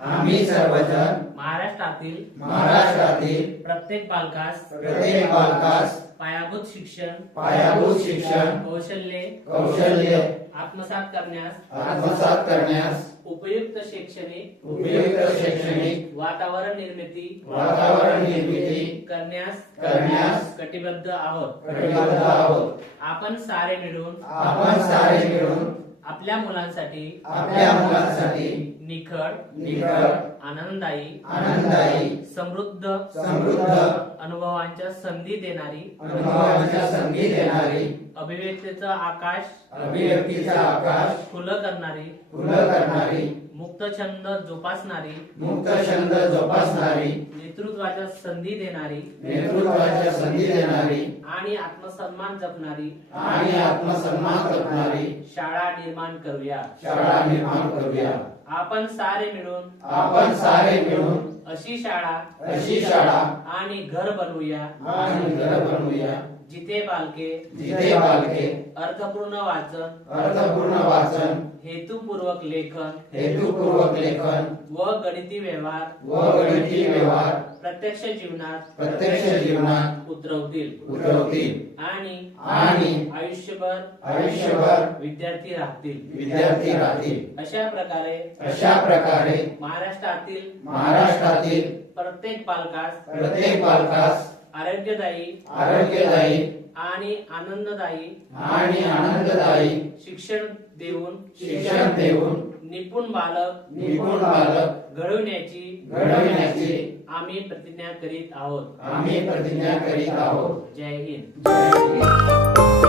आम्ही सर्वजण महाराष्ट्रातील महाराष्ट्रातील प्रत्येक बालकास प्रत्येक बालकास पायाभूत शिक्षण पायाभूत शिक्षण कौशल्ये कौशल्य आत्मसात करण्यास आत्मसात करण्यास उपयुक्त शैक्षणिक उपयुक्त शैक्षणिक वातावरण निर्मिती वातावरण निर्मिती करण्यास करण्यास कटिबद्ध आहोत. कटिबद्ध आहोत. आपण सारे मिळून आपण सारे मिळून आपल्या मुलांसाठी आपल्या मुलांसाठी निखळ निखळ आनंददायी आनंददायी समृद्ध समृद्ध अनुभवांच्या संधी देणारी अनुभवांच्या संधी देणारी अभिव्यक्तीचं आकाश अभिव्यक्तीचा आकाश खुलं करणारी खुलं करणारी मुक्त छंद जोपासणारी मुक्त छंद जोपासणारी नेतृत्वाच्या संधी देणारी नेतृत्वाच्या संधी देणारी आणि आत्मसन्मान जपणारी आणि आत्मसन्मान जपणारी शाळा निर्माण करूया. शाळा निर्माण करूया. आपण सारे मिळून आपण सारे मिळून अशी शाळा अशी शाळा आणि घर बनवूया. आणि घर बनवूया. जिथे बालके जिथे बालके अर्थपूर्ण वाचन अर्थपूर्ण वाचन हेतुपूर्वक लेखन हेतुपूर्वक लेखन व गणिती व्यवहार व गणिती व्यवहार प्रत्यक्ष जीवनात प्रत्यक्ष जीवनात उतरवतील. उतरवतील. आणि आणि आयुष्यभर आयुष्यभर विद्यार्थी राहतील. विद्यार्थी राहतील. अशा प्रकारे अशा प्रकारे महाराष्ट्रातील महाराष्ट्रातील प्रत्येक पालकास प्रत्येक बालकास आरोग्यदायी आरोग्यदायी आणि आनंददायी आणि आनंददायी शिक्षण देऊन शिक्षण देऊन निपुण बालक निपुण बालक घडविण्याची घडविण्याची आम्ही प्रतिज्ञा करीत आहोत. आम्ही प्रतिज्ञा करीत आहोत. जय हिंद. जय हिंद.